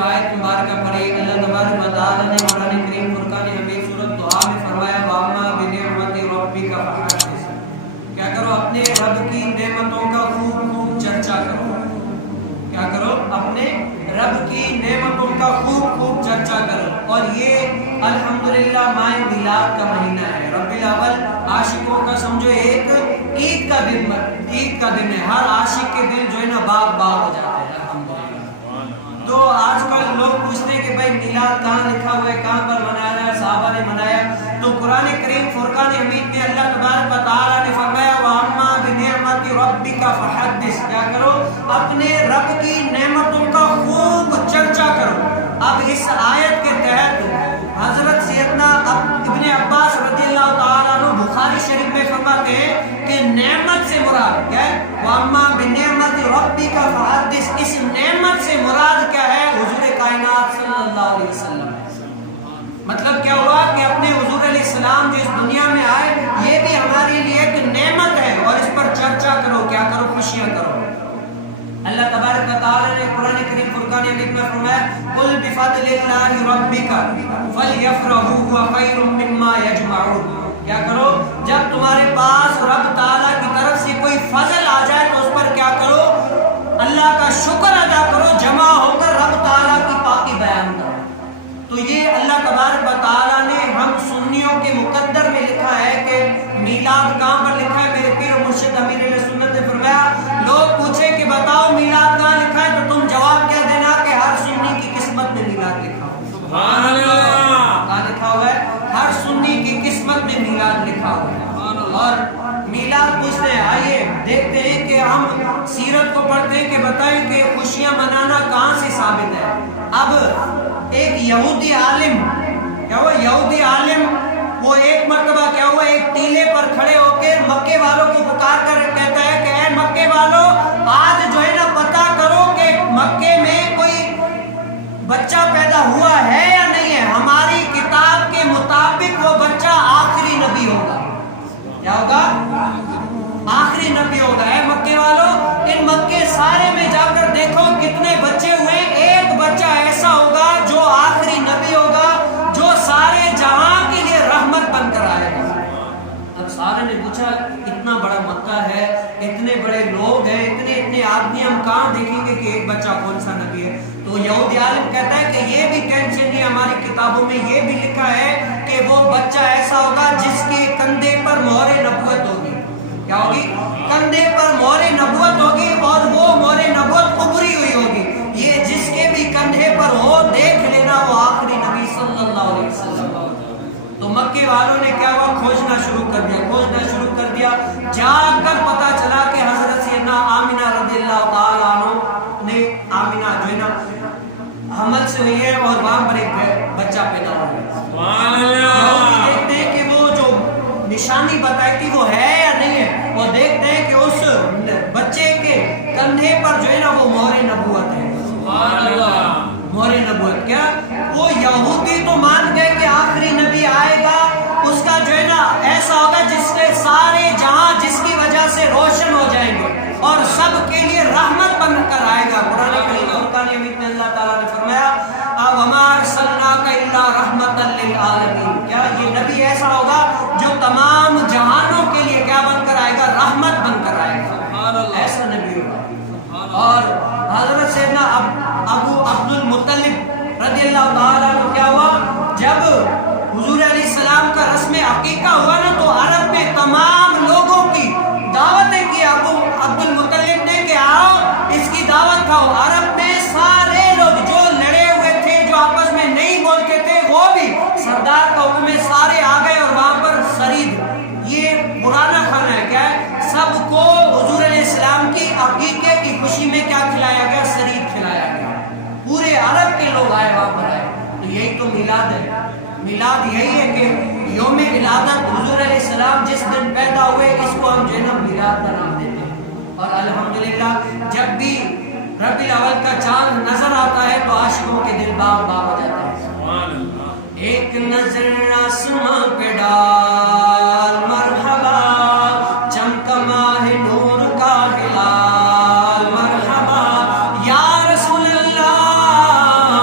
جو آیت مبارکہ پڑھی اللہ تبارک و تعالی نے قرآن کریم فرقان حمید سورۃ طٰہٰ میں فرمایا وَأَمَّا بِنِعْمَتِ رَبِّكَ فَحَدِّثْ، کیا کرو اپنے رب کی نعمتوں کا خوب خوب چرچا کرو، کیا کرو اپنے رب کی نعمتوں کا خوب خوب چرچا کرو۔ اور یہ الحمدللہ ماہ میلاد کا مہینہ ہے، ربیع الاول عاشقوں کا سمجھو ایک عید کا دن ہے، ہر عاشق کے دل جو ہے نا باغ باغ ہو جاتے ہیں الحمدللہ۔ تو آج کل لوگ پوچھتے ہیں کہ بھائی میلاد کہاں لکھا ہوا ہے، کہاں پر منایا ہے، صحابہ نے منایا؟ تو قرآن کریم فرقان حمید میں اللہ تبارک و تعالی نے فرمایا وَأَمَّا بِنِعْمَتِ رَبِّكَ فَحَدِّثْ، کیا کرو اپنے رب کی نعمتوں کا خوب چرچا کرو۔ اب اس آیت کے تحت حضرت سیدنا ابن عباس رضی اللہ تعالیٰ عنہ بخاری شریف میں فرماتے ہیں کہ نعمت سے مراد کیا ہے؟ وَأَمَّا بِنِعْمَتِ رَبِّكَ فَحَدِّثْ، اس نعمت سے مراد کیا ہے؟ حضور کائنات صلی اللہ علیہ وسلم۔ مطلب کیا ہوا کہ اپنے حضور علیہ السلام جو اس دنیا میں آئے یہ بھی ہمارے لیے ایک نعمت ہے، اور اس پر چرچا کرو، کیا کرو، خوشیاں کرو۔ اللہ تبارک و تعالی نے قرآن کریم فرقان حمید میں فرمایا قُلْ بِفَضْلِ اللَّهِ رَبِّكَ فَلْيَفْرَحُوا هُوَ خَيْرٌ مِّمَّا يَجْمَعُونَ، کیا کرو جب تمہارے پاس رب تعالیٰ کی طرف سے کوئی فضل آ جائے تو اس پر کیا کرو، اللہ کا شکر ادا کرو، جمع ہو کر رب تعالیٰ کی پاکی بیان کرو۔ تو یہ اللہ تبارک و تعالیٰ نے ہم سنیوں کے مقدر میں لکھا ہے کہ میلاد کہاں پر لکھا ہے؟ میرے پیر و مرشد امیر اہل سنت نے فرمایا لوگ پوچھے کہ بتاؤ میلاد کہاں لکھا ہے تو تم جواب کیا دینا کہ ہر سنی کی قسمت میں میلاد لکھا ہوا ہے۔ سبحان اللہ، کہاں لکھا ہوا ہے؟ ہر سنی کی قسمت میں میلاد لکھا ہوا ہے۔ اور میلاد پوچھتے ہیں، آئیے دیکھتے ہیں کہ ہم سیرت کو پڑھتے ہیں کہ بتائیں کہ خوشیاں منانا کہاں سے ثابت ہے۔ اب ایک یہودی عالم کیا ہوا، یہودی عالم وہ ایک مرتبہ کیا ہوا، ایک ٹیلے پر کھڑے ہو کے مکے والوں کو پکار کر کہتا ہے کہ اے مکے والوں، آج جو ہے نا پتہ کرو کہ مکے میں کوئی بچہ پیدا ہوا ہے یا نہیں ہے، ہماری کتاب کے مطابق وہ بچہ آخری نبی ہوگا۔ کیا ہوگا؟ آخری نبی ہوگا۔ اے مکے والوں، ان مکے سارے میں جا کر دیکھو کتنے بچے ہوئے، ایک بچہ ایسا ہوگا جو آخری نبی ہوگا، جو سارے جہاں کے لیے رحمت بن کر آئے گا۔ اب سارے نے پوچھا اتنا بڑا مکہ ہے، اتنے بڑے لوگ ہیں، اتنے آدمی، ہم کہاں دیکھیں گے کہ ایک بچہ کون سا نبی ہے؟ تو یہودی عالم کہتا ہے کہ یہ بھی ٹینشن نہیں، ہماری کتابوں میں یہ بھی لکھا ہے کہ وہ بچہ ایسا ہوگا جس کے کندھے پر مہر نبوت ہوگی۔ کیا ہوگی؟ کندھے پر مہر نبوت ہوگی، اور وہ مہر نبوت ابری ہوئی ہوگی۔ یہ جس کے بھی کندھے پر ہو دیکھ لینا وہ آخری نبی صلی اللہ علیہ وسلم۔ تو مکے والوں نے کیا ہوا، کھوجنا شروع کر دیا، جا کر پتا چلا کہ حضرت سیدنا آمینہ رضی اللہ تعالیٰ عنہ نے، آمینہ جو ہے نا حمل سے ہوئی ہے اور وہاں پر ایک بچہ پیدا ہوا ہے۔ دیکھتے ہیں کہ وہ جو نشانی بتائی تھی وہ ہے یا نہیں ہے، وہ دیکھتے ہیں کہ اس بچے کے کندھے پر جو ہے نا وہ مہر نبوت ہے۔ مہر نبوت کیا، وہ یہودی تو مان گئے کہ آخری نبی آئے گا، اس کا جو ہے نا ایسا ہوگا جس سے سارے جہاں جس کی وجہ سے روشن ہو جائیں گے اور سب کے لیے رحمت بن کر آئے گا۔ قرآن کریم فرقان حمید میں اللہ تعالیٰ نے فرمایا وَمَا أَرْسَلْنَاكَ إِلَّا رَحْمَةً لِّلْعَالَمِينَ، کیا یہ نبی ایسا ہوگا جو تمام جہانوں کے لیے کیا بن کر آئے گا، رحمت بن کر آئے گا، ایسا نبی ہوگا۔ اور حضرت سیدنا ابو عبد المطلب رضی اللہ تعالیٰ عنہ کیا ہوا، جب حضور علیہ السلام کا رسم عقیقہ ہوا نا تو عرب میں تمام لوگوں کی دعوتیں کی ابو عبد المطلب نے کہ آؤ اس کی دعوت کھاؤ۔ عرب میں سارے لوگ جو لڑے ہوئے تھے، جو آپس میں نہیں بولتے تھے، وہ بھی سردار کا حکم میں سارے آ گئے، اور وہاں پر سرید، یہ پرانا کھانا ہے، کیا ہے، سب کو حضور علیہ السلام کی عقیقے کی خوشی میں کیا کھلایا گیا، سرید کھلایا گیا، پورے عرب کے لوگ آئے، وہاں پر آئے۔ تو یہی تو میلاد ہے۔ میلاد یہی ہے کہ یوم ولادت حضور علیہ السلام جس دن پیدا ہوئے اس کو ہم جو ہے نا میلاد کا نام دیتے ہیں۔ اور الحمدللہ جب بھی ربیع الاول کا چاند نظر آتا ہے تو عاشقوں کے دل باغ باغ ہو جاتے ہیں۔ ایک نظر آسماں پہ ڈال مرحبا، چمکا ماہ نور کا ہلال مرحبا، یا رسول اللہ